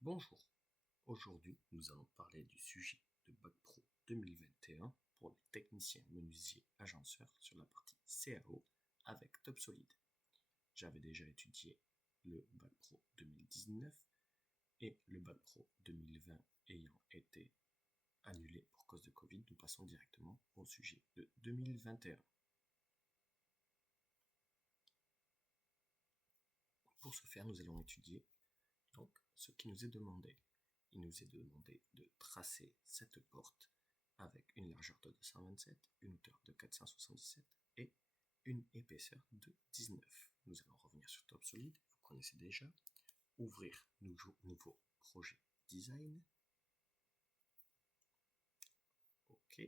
Bonjour, aujourd'hui nous allons parler du sujet de Bac Pro 2021 pour les techniciens menuisiers agenceurs sur la partie CAO avec TopSolid. J'avais déjà étudié le Bac Pro 2019 et le Bac Pro 2020 ayant été annulé pour cause de Covid, nous passons directement au sujet de 2021. Pour ce faire, nous allons étudier donc ce qui nous est demandé. Il nous est demandé de tracer cette porte avec une largeur de 227, une hauteur de 477 et une épaisseur de 19. Nous allons revenir sur TopSolid, vous connaissez déjà. Ouvrir nouveau projet design. OK.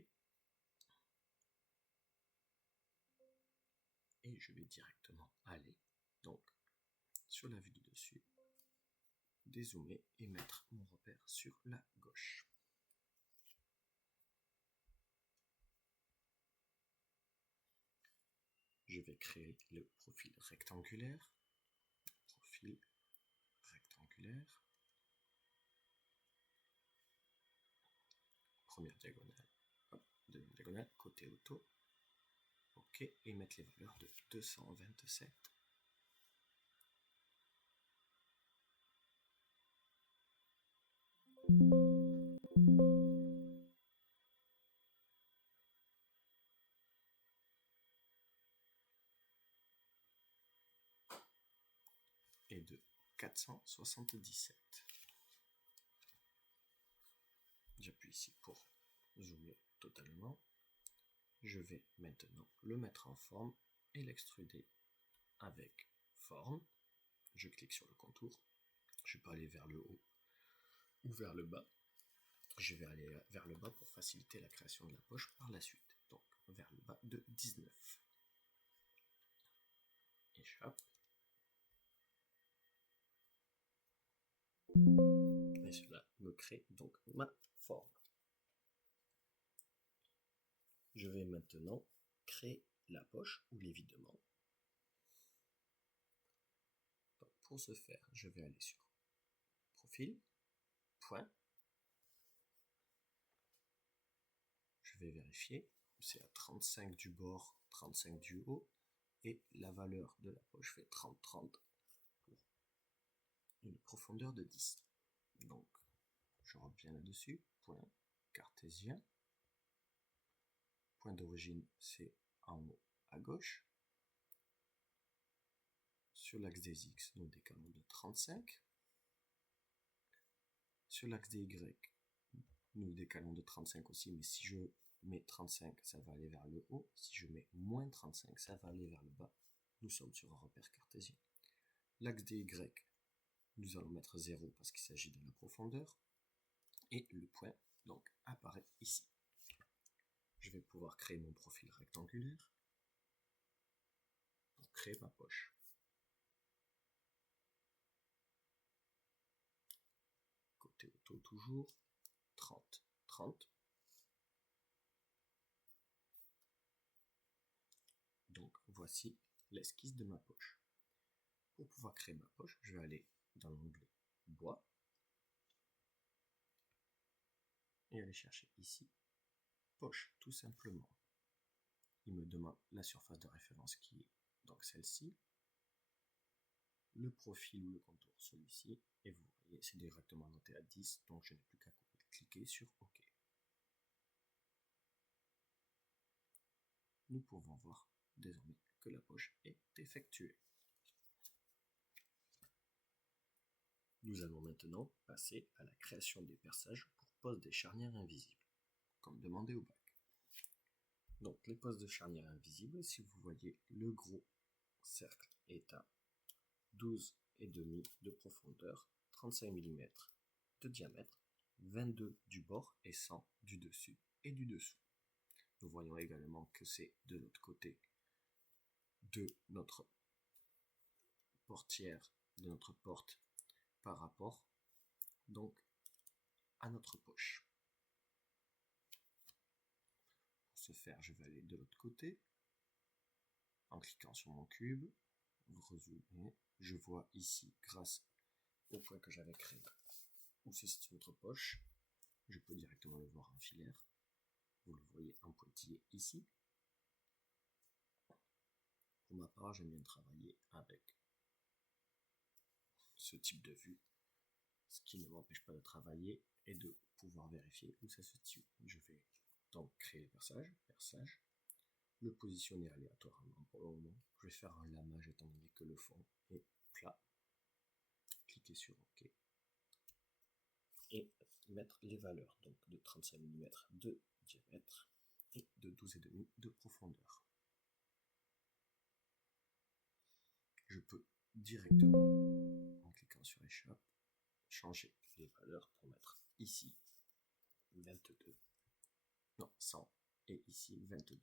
Et je vais directement aller donc sur la vue du dessus, dézoomer et mettre mon repère sur la gauche. Je vais créer le profil rectangulaire. Première diagonale, deuxième diagonale, côté auto. OK, et mettre les valeurs de 227. Et de 477. J'appuie ici pour zoomer totalement. Je vais maintenant le mettre en forme et l'extruder avec forme. Je clique sur le contour. Je peux aller vers le haut ou vers le bas. Je vais aller vers le bas pour faciliter la création de la poche par la suite. Donc vers le bas de 19. Échappe. Et cela me crée donc ma forme. Je vais maintenant créer la poche ou l'évidement. Pour ce faire, je vais aller sur Profil, Point. Je vais vérifier, c'est à 35 du bord, 35 du haut, et la valeur de la poche fait 30-30 pour une profondeur de 10. Donc, je reviens là-dessus, point cartésien. Point d'origine, c'est en haut à gauche. Sur l'axe des X, nous décalons de 35. Sur l'axe des Y, nous décalons de 35 aussi, mais si je mets 35, ça va aller vers le haut. Si je mets moins 35, ça va aller vers le bas. Nous sommes sur un repère cartésien. L'axe des Y, nous allons mettre 0 parce qu'il s'agit de la profondeur. Et le point, donc, apparaît ici. Je vais pouvoir créer mon profil rectangulaire pour créer ma poche. Côté auto toujours, 30, 30. Donc voici l'esquisse de ma poche. Pour pouvoir créer ma poche, je vais aller dans l'onglet bois et aller chercher ici poche tout simplement. Il me demande la surface de référence qui est donc celle-ci, le profil ou le contour celui-ci, et vous voyez c'est directement noté à 10, donc je n'ai plus qu'à cliquer sur OK. Nous pouvons voir désormais que la poche est effectuée. Nous allons maintenant passer à la création des perçages pour pose des charnières invisibles, comme demandé au bac. Donc les poses de charnières invisibles, si vous voyez le gros cercle est à 12,5 de profondeur, 35 mm de diamètre, 22 du bord et 100 du dessus et du dessous. Nous voyons également que c'est de l'autre côté de notre portière, de notre porte par rapport donc à notre poche. Pour ce faire, je vais aller de l'autre côté en cliquant sur mon cube, rezoomer. Je vois ici, grâce au point que j'avais créé, où se situe notre poche. Je peux directement le voir en filaire. Vous le voyez en pointillé ici. Pour ma part, j'aime bien travailler avec ce type de vue, ce qui ne m'empêche pas de travailler et de pouvoir vérifier où ça se situe. Je vais donc créer le perçage, le positionner aléatoirement pour le moment. Je vais faire un lamage étant donné que le fond est plat. Cliquez sur OK. Et mettre les valeurs donc de 35 mm de diamètre et de 12,5 de profondeur. Je peux directement, en cliquant sur échappe, changer les valeurs pour mettre ici 22, non 100 et ici 22.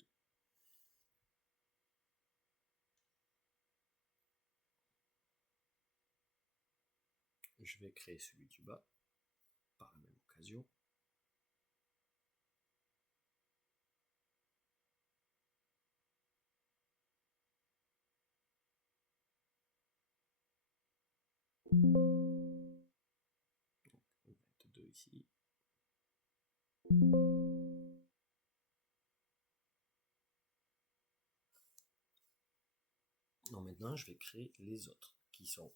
Je vais créer celui du bas par la même occasion. Donc 22 ici. Donc maintenant je vais créer les autres qui sont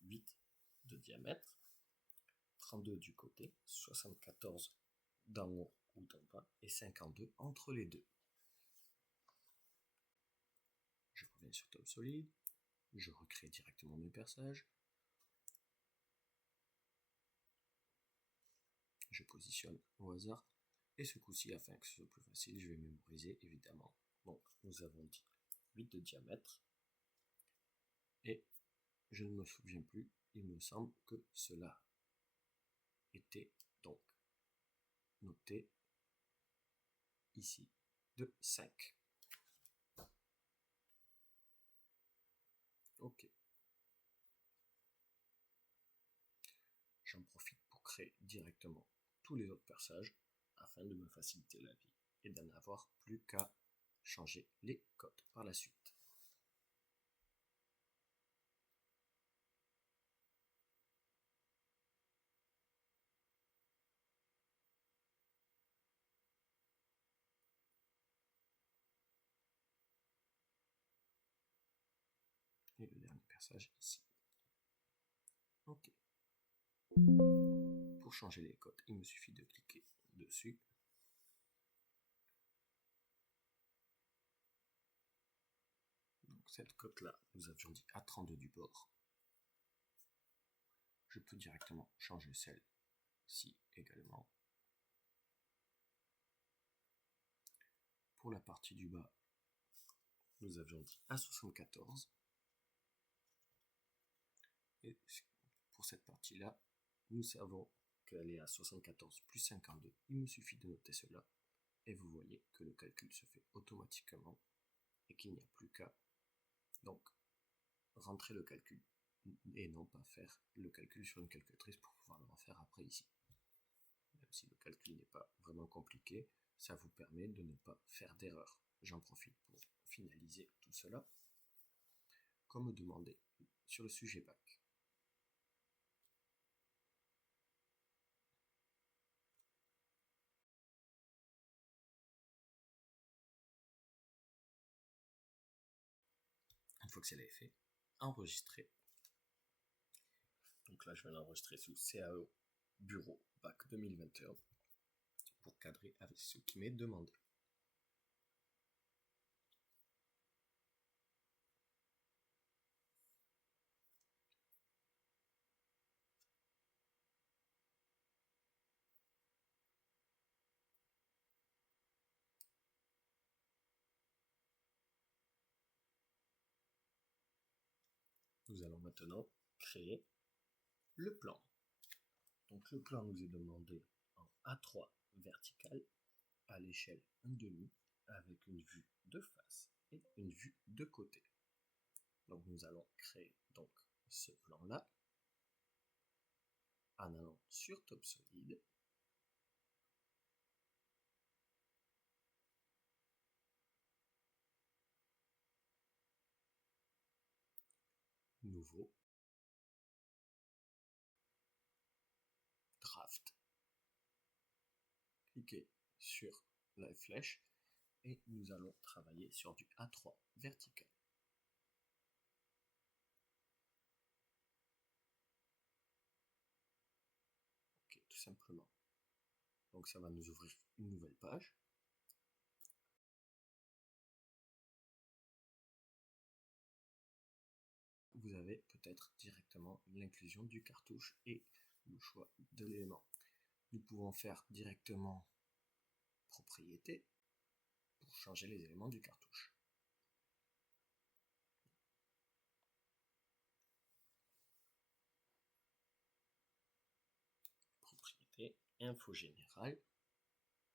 8 de diamètre, 32 du côté, 74 d'en haut ou d'en bas et 52 entre les deux. Je reviens sur Top Solid, je recrée directement mes perçages, je positionne au hasard et ce coup-ci, afin que ce soit plus facile, je vais mémoriser évidemment. Donc nous avons dit 8 de diamètre et je ne me souviens plus, il me semble que cela était donc noté ici de 5. Ok. J'en profite pour créer directement tous les autres perçages afin de me faciliter la vie et d'en avoir plus qu'à changer les codes par la suite. Et le dernier perçage ici. Ok. Pour changer les codes, il me suffit de cliquer dessus. Donc cette cote-là, nous avions dit à 32 du bord. Je peux directement changer celle-ci également. Pour la partie du bas, nous avions dit à 74. Et pour cette partie-là, nous savons qu'elle est à 74 plus 52. Il me suffit de noter cela. Et vous voyez que le calcul se fait automatiquement et qu'il n'y a plus qu'à donc rentrer le calcul et non pas faire le calcul sur une calculatrice pour pouvoir le refaire après ici. Même si le calcul n'est pas vraiment compliqué, ça vous permet de ne pas faire d'erreur. J'en profite pour finaliser tout cela, comme demandé sur le sujet bac. Une fois que cela est fait, enregistrer. Donc là, je vais l'enregistrer sous CAO Bureau Bac 2021 pour cadrer avec ce qui m'est demandé. Nous allons maintenant créer le plan. Donc le plan nous est demandé en A3 vertical à l'échelle 1,5 avec une vue de face et une vue de côté. Donc nous allons créer donc ce plan-là en allant sur Top Solid. Nouveau. Craft. Cliquez sur la flèche et nous allons travailler sur du A3 vertical. Ok, tout simplement. Donc ça va nous ouvrir une nouvelle page. Vous avez peut-être directement l'inclusion du cartouche et le choix de l'élément. Nous pouvons faire directement propriété pour changer les éléments du cartouche. Propriété, info générale,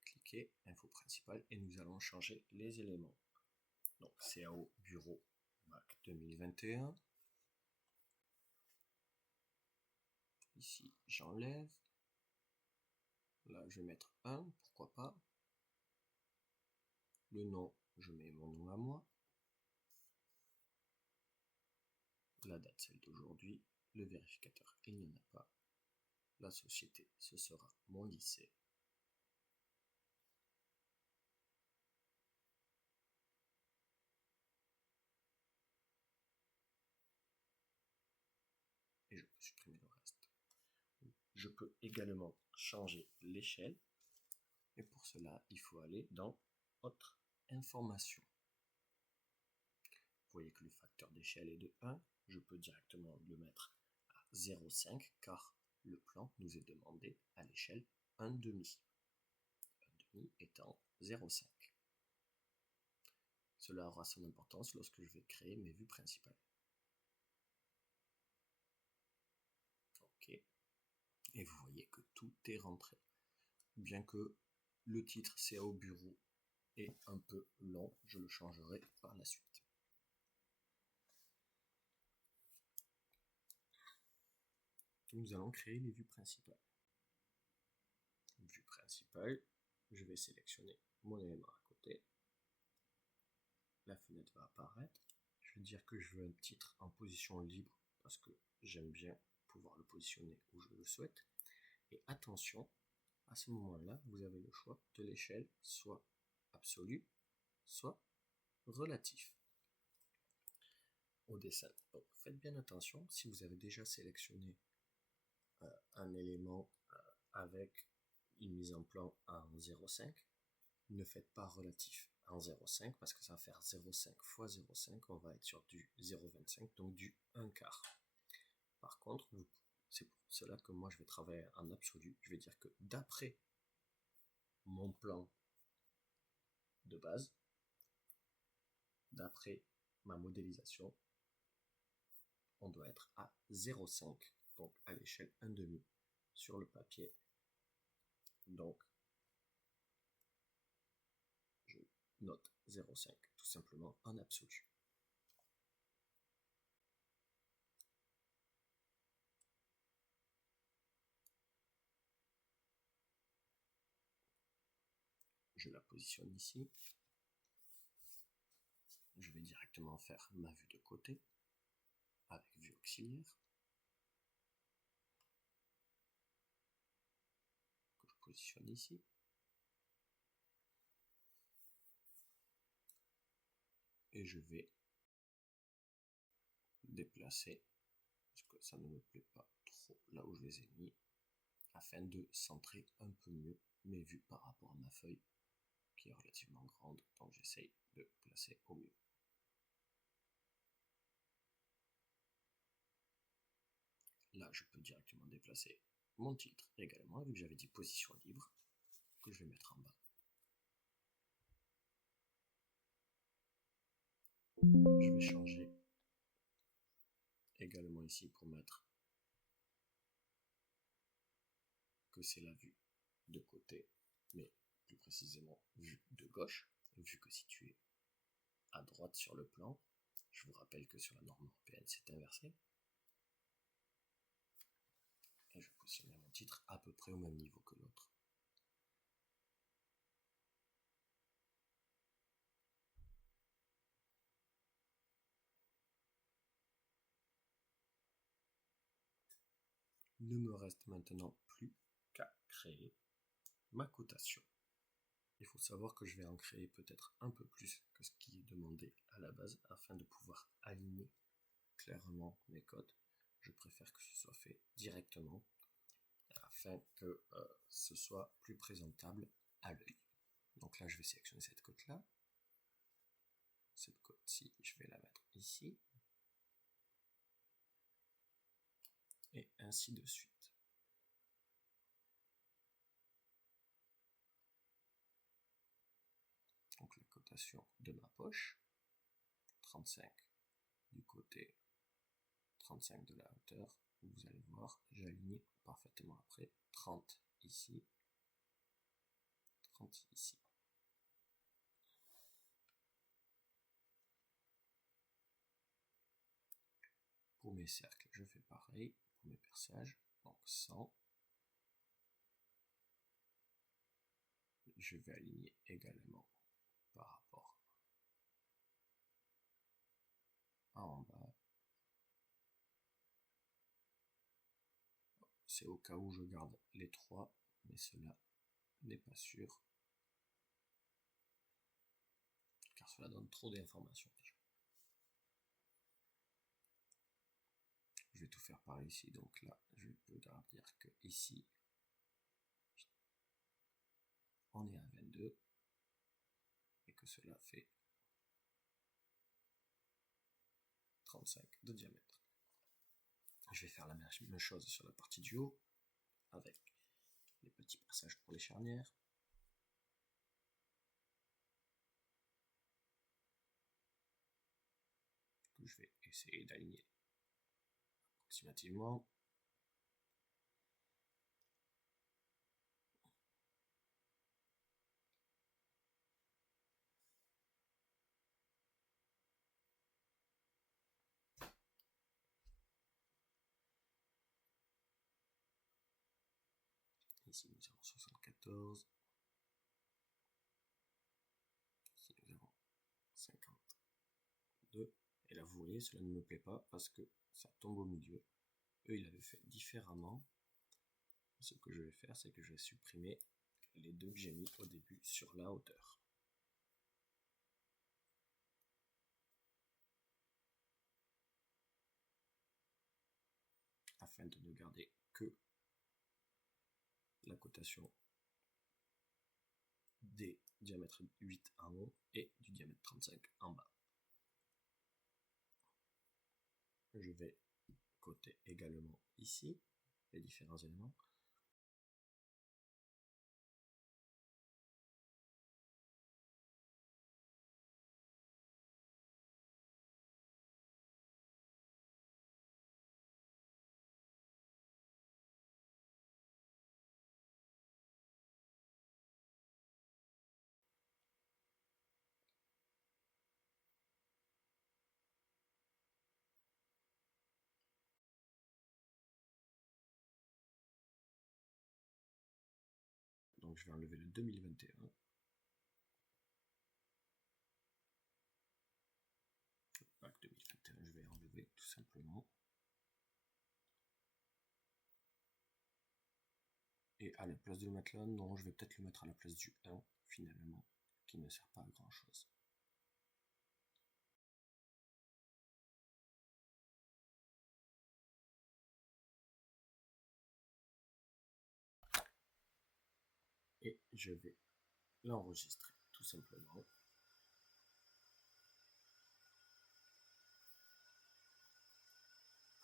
cliquez info principale et nous allons changer les éléments. Donc CAO bureau bac 2021. Ici j'enlève. Là je vais mettre 1, pourquoi pas. Le nom, je mets mon nom à moi. La date, celle d'aujourd'hui. Le vérificateur, il n'y en a pas. La société, ce sera mon lycée. Et je peux supprimer le reste. Je peux également changer l'échelle. Et pour cela, il faut aller dans Autre information. Vous voyez que le facteur d'échelle est de 1. Je peux directement le mettre à 0,5 car le plan nous est demandé à l'échelle 1,5. 1,5 étant 0,5. Cela aura son importance lorsque je vais créer mes vues principales. Ok. Et vous voyez que tout est rentré. Bien que le titre CAO bureau est un peu long, je le changerai par la suite. Nous allons créer les vues principales. Vue principale, je vais sélectionner mon élément à côté. La fenêtre va apparaître. Je vais dire que je veux un titre en position libre parce que j'aime bien pouvoir le positionner où je le souhaite. Et attention, à ce moment-là, vous avez le choix de l'échelle soit absolue, soit relatif au dessin. Donc faites bien attention, si vous avez déjà sélectionné un élément avec une mise en plan en 0,5, ne faites pas relatif en 0,5 parce que ça va faire 0,5 fois 0,5, on va être sur du 0,25, donc du 1 quart. Par contre, c'est pour cela que moi je vais travailler en absolu. Je vais dire que d'après mon plan de base, d'après ma modélisation, on doit être à 0,5, donc à l'échelle 1,5 sur le papier. Donc, je note 0,5 tout simplement en absolu. Je la positionne ici. Je vais directement faire ma vue de côté avec vue auxiliaire que je positionne ici. Et je vais déplacer parce que ça ne me plaît pas trop là où je les ai mis afin de centrer un peu mieux mes vues par rapport à ma feuille qui est relativement grande, donc j'essaye de placer au mieux. Là, je peux directement déplacer mon titre également, vu que j'avais dit position libre, que je vais mettre en bas. Je vais changer également ici pour mettre que c'est la vue de côté, mais plus précisément vue de gauche, vu que située à droite sur le plan. Je vous rappelle que sur la norme européenne, c'est inversé. Et je vais positionner mon titre à peu près au même niveau que l'autre. Il ne me reste maintenant plus qu'à créer ma cotation. Il faut savoir que je vais en créer peut-être un peu plus que ce qui est demandé à la base afin de pouvoir aligner clairement mes codes. Je préfère que ce soit fait directement afin que ce soit plus présentable à l'œil. Donc là, je vais sélectionner cette cote-là. Cette cote-ci, je vais la mettre ici. Et ainsi de suite. Donc la cotation de ma poche, 35 du côté, 35 de la hauteur. Vous allez voir, j'aligne parfaitement après, 30 ici, 30 ici. Pour mes cercles, je fais pareil, pour mes perçages, donc 100. Je vais aligner également par rapport à en bas. C'est au cas où je garde les 3, mais cela n'est pas sûr, car cela donne trop d'informations déjà. Je vais tout faire par ici, donc là, je peux dire que ici, on est à 22, et que cela fait 35 de diamètre. Je vais faire la même chose sur la partie du haut, avec les petits perçages pour les charnières. Que je vais essayer d'aligner approximativement. Ici nous avons 74. Ici nous avons 52. Et là vous voyez, cela ne me plaît pas parce que ça tombe au milieu. Eux, ils l'avaient fait différemment. Ce que je vais faire, c'est que je vais supprimer les deux que j'ai mis au début sur la hauteur. Afin de ne garder que la cotation des diamètres 8 en haut et du diamètre 35 en bas. Je vais coter également ici les différents éléments. Donc je vais enlever le 2021. Le pack 2021, je vais enlever tout simplement. Et à la place de le mettre là, non, je vais peut-être le mettre à la place du 1, finalement, qui ne sert pas à grand chose. Et je vais l'enregistrer, tout simplement.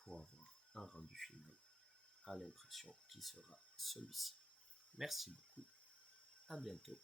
Pour avoir un rendu final à l'impression qui sera celui-ci. Merci beaucoup, à bientôt.